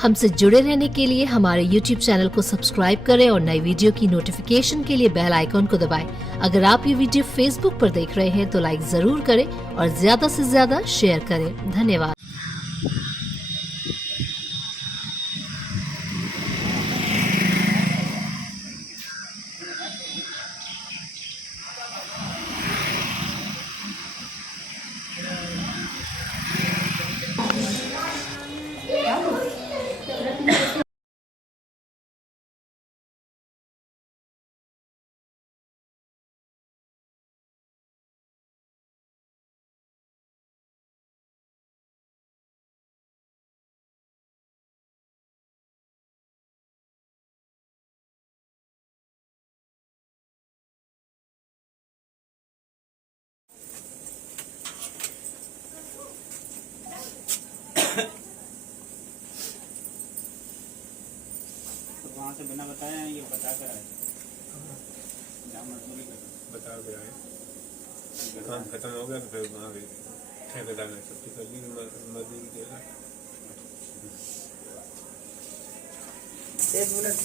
हमसे जुड़े रहने के लिए हमारे YouTube चैनल को सब्सक्राइब करें और नई वीडियो की नोटिफिकेशन के लिए बेल आइकॉन को दबाएं। अगर आप ये वीडियो Facebook पर देख रहे हैं तो लाइक जरूर करें और ज्यादा से ज्यादा शेयर करें। धन्यवाद। वहाँ से बिना बताए हैं, ये बता कर आए जहाँ मजदूरी कर बता के आए काम खत्म हो गया तो फिर वहाँ भी ठेकेदार ने छुट्टी कर ली मजदूरी देगा। एक मिनट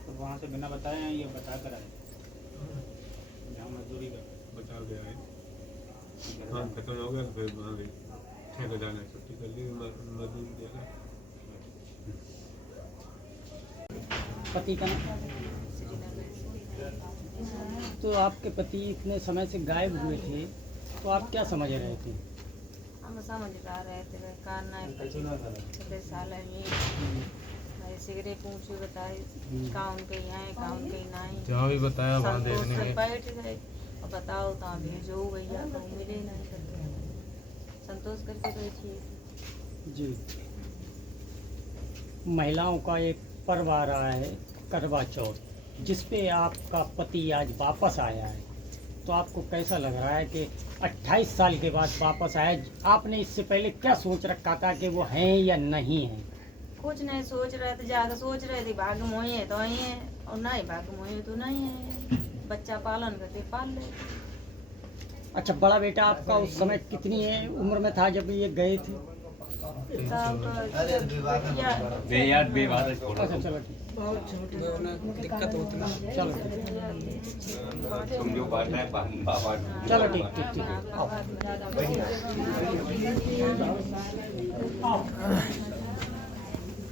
तो वहाँ से बिना बताए हैं, ये बता कर आए जहाँ मजदूरी कर बता के आए काम खत्म हो गया तो फिर वहाँ भी ठेकेदार ने छुट्टी कर ली मजदूरी देगा। पति का नाम? तो आपके पति इतने समय से गायब हुए थे तो आप क्या समझ रहे थे? हम समझ रहे थे करना है 6 साल है सिगरेट पूछी बताई काम के यहाँ है काम के नहीं जहाँ भी बताया वहाँ संतोष देखने से गए। बैठ गए और बताओ तो भेजो भैया तो मिले नहीं करके संतोष करके बैठिए जी। महिलाओं का एक पर्व आ रहा है करवा चौथ, जिस पे आपका पति आज वापस आया है, तो आपको कैसा लग रहा है कि 28 साल के बाद वापस आया? आपने इससे पहले क्या सोच रखा था कि वो हैं या नहीं हैं? कुछ नहीं सोच रहे थे, जाकर सोच रहे थे भाग्य मोही है तो ही है और नहीं भाग्य मोही है तो नहीं है। बच्चा पालन करके पाल ले। अच्छा, बड़ा बेटा आपका उस समय कितनी है उम्र में था जब ये गए थे? तब अच्छा चलो ठीक, दिक्कत होती है। चलो ठीक, चलो ठीक ठीक ठीक आओ।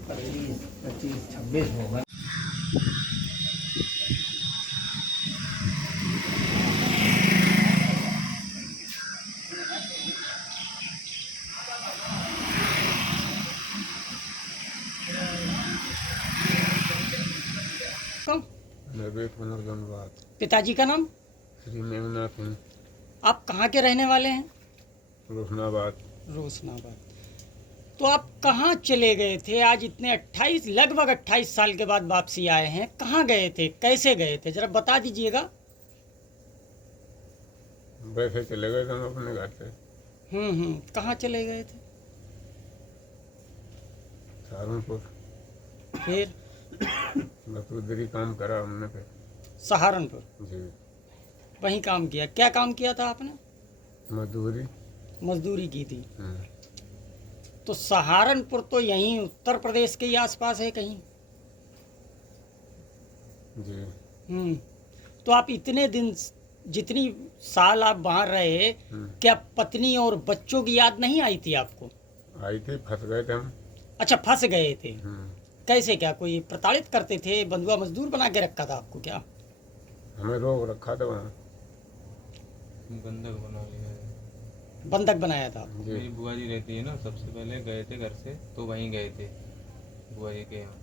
25-26 होगा। निर्वेद पुनर्जन्मवाद। पिताजी का नाम? श्री मेघनाथ सिंह, आप कहाँ के रहने वाले हैं? रोशनाबाद। रोशनाबाद। तो आप कहाँ चले गए थे? आज इतने 28 लगभग 28 साल के बाद वापसी आए हैं, कहाँ गए थे, कैसे गए थे, जरा बता दीजिएगा। वैसे चले गए थे हम अपने घर से कहाँ चले गए थे? सहारनपुर। फिर मजदूरी काम करा हमने फिर। सहारनपुर जी। वहीं काम किया? क्या काम किया था आपने? मजदूरी। मजदूरी की थी। तो सहारनपुर तो यहीं उत्तर प्रदेश के ही आसपास है कहीं? जी। तो आप इतने दिन, जितनी साल आप वहाँ रहे, क्या पत्नी और बच्चों की याद नहीं आई थी आपको? आई थी, फंस गए थे हम। अच्छा, फंस गए थे। कैसे, क्या कोई प्रताड़ित करते थे? बंधुआ मजदूर बना के रखा था आपको क्या? हमें रोक रखा था वहाँ। बंधक बना लिया है। बंधक बनाया था? मेरी बुआ जी रहती है ना, सबसे पहले गए थे घर से तो वहीं गए थे बुआ जी के यहाँ।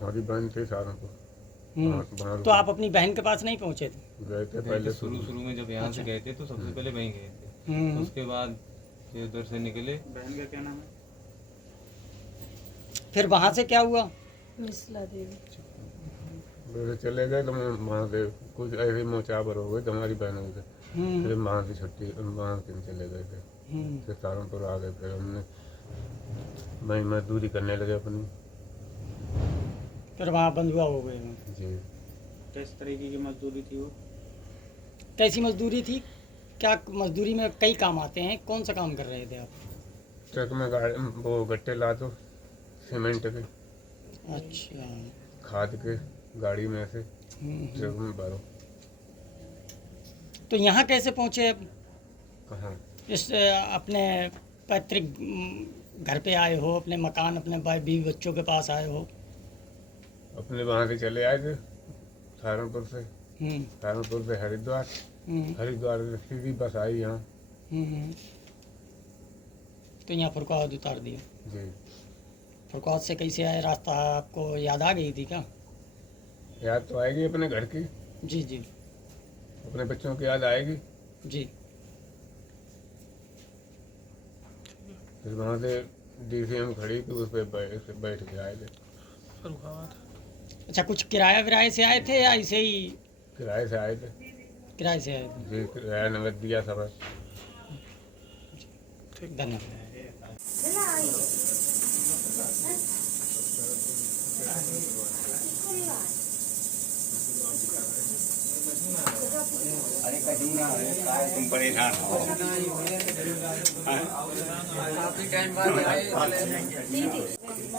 हमारी बहन थी सहारनपुर। तो आप अपनी बहन के पास नहीं पहुँचे थे? गए थे पहले शुरू में जब यहाँ से गए थे तो सबसे पहले वहीं गए थे। उसके बाद फिर उधर से निकले। बहन का क्या नाम है? फिर वहाँ से क्या हुआ? मिसला देवी। फिर चले गए तो वहाँ से कुछ ऐसे मोचाबर हो गए तो हमारी बहनों से फिर वहाँ से छुट्टी वहाँ से चले गए थे। फिर सहारनपुर आ गए, फिर हमने वहीं मजदूरी करने लगे अपनी। फिर वहाँ बंधुआ हो गए। जी। किस तरीके की मजदूरी थी वो? कैसी मजदूरी थी? क्या मजदूरी में कई काम आते हैं, कौन सा काम कर रहे थे आप? ट्रक में गाड़ी वो गट्टे ला दो सीमेंट के, अच्छा। खाद के गाड़ी में से ट्रक में भरो। तो यहाँ कैसे पहुँचे अब? कहाँ? इस अपने पैतृक घर पे आए हो, अपने मकान, अपने बीवी बच्चों के पास आए हो? अपने वहाँ से चले आए थे सहारनपुर से। सहारनपुर से हरिद्वार, हरिद्वार से सीधी बस आई यहाँ। तो यहाँ फुरकावत उतार दिया। जी। फुरकावत से कैसे आए? रास्ता आपको याद आ गई थी क्या? याद तो आएगी अपने घर की। जी जी अपने बच्चों की याद आएगी। जी। फिर वहाँ से DCM खड़ी तो उस पर बैठ के आए थे। अच्छा, कुछ किराया विराए से आए थे या ऐसे ही? किराए से आए थे। किराए से आए थे। जी, किराया नगद दिया था बस। धन्यवाद।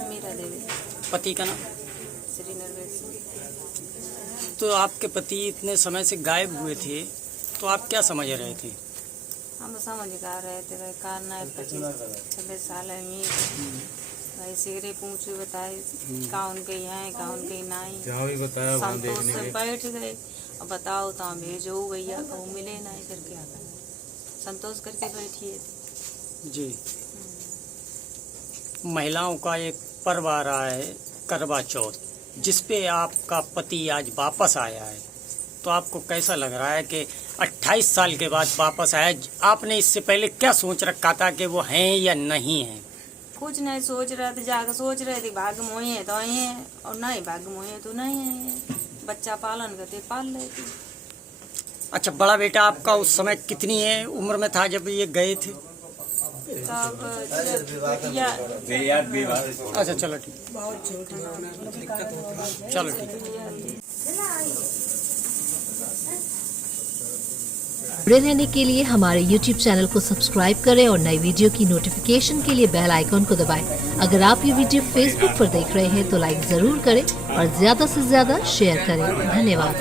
मीरा देवी, पति का नाम? श्री नरवेश सिंह। तो आपके पति इतने समय से गायब हुए थे, तो आप क्या समझ रहे थे? हम समझ कर रहे थे भाई कारना 25-26 साल है भाई सिगरे पूछे बताए कौन के यहाँ कौन के नहीं जहाँ भी बताया वहाँ संतोष देखने से गए। बैठ गए। अब बताओ तो भेजो भैया कहूँ मिले नहीं फिर क्या करें, संतोष करके बैठिए थे। जी। महिलाओं का एक पर्व आ रहा है करवा चौथ, जिस पे आपका पति आज वापस आया है, तो आपको कैसा लग रहा है कि 28 साल के बाद वापस आया? आपने इससे पहले क्या सोच रखा था कि वो हैं या नहीं हैं? कुछ नहीं सोच रहे थे, जाकर सोच रहे थे भाग्य मोही है तो ही है और नहीं भाग्य मोही है तो नहीं है। बच्चा पालन करते पाल लेते। अच्छा, बड़ा बेटा आपका उस समय कितनी है उम्र में था जब ये गए थे? तब अच्छा, चलो ठीक, चलो ठीक। जुड़े रहने के लिए हमारे YouTube चैनल को सब्सक्राइब करें और नई वीडियो की नोटिफिकेशन के लिए बेल आइकॉन को दबाएं। अगर आप ये वीडियो Facebook पर देख रहे हैं तो लाइक जरूर करें और ज्यादा से ज्यादा शेयर करें। धन्यवाद।